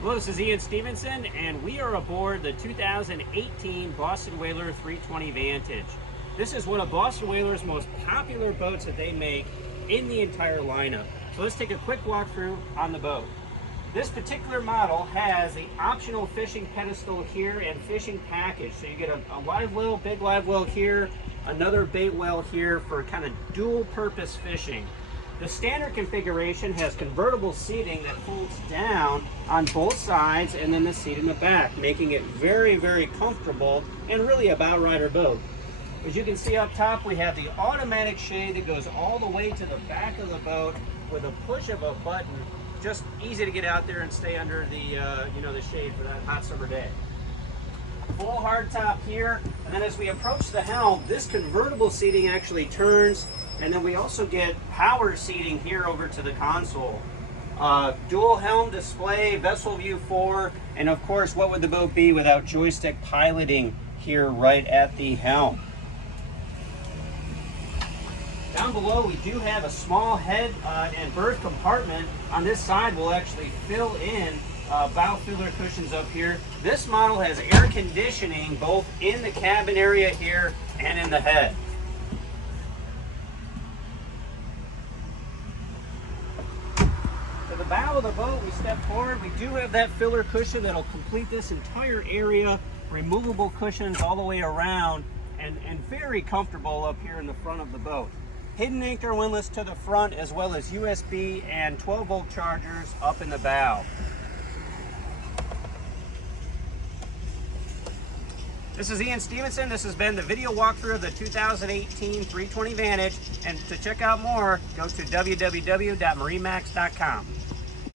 Hello, this is Ian Stevenson, and we are aboard the 2018 Boston Whaler 320 Vantage. This is one of Boston Whaler's most popular boats that they make in the entire lineup. So let's take a quick walkthrough on the boat. This particular model has the optional fishing pedestal here and fishing package. So you get a live well, big live well here, another bait well here for kind of dual purpose fishing. The standard configuration has convertible seating that folds down on both sides and then the seat in the back, making it very, very comfortable and really a bow rider boat. As you can see up top, we have the automatic shade that goes all the way to the back of the boat with a push of a button. Just easy to get out there and stay under the the shade for that hot summer day. Full hard top here, and then as we approach the helm, this convertible seating actually turns, and then we also get power seating here over to the console. Dual helm display, vessel view 4, and of course, what would the boat be without joystick piloting here right at the helm? Down below, we do have a small head and berth compartment. On this side, we'll actually fill in bow filler cushions up here. This model has air conditioning both in the cabin area here and in the head. To the bow of the boat, we step forward. We do have that filler cushion that'll complete this entire area. Removable cushions all the way around, and very comfortable up here in the front of the boat. Hidden anchor windlass to the front, as well as USB and 12-volt chargers up in the bow. This is Ian Stevenson. This has been the video walkthrough of the 2018 320 Vantage. And to check out more, go to www.marinemax.com.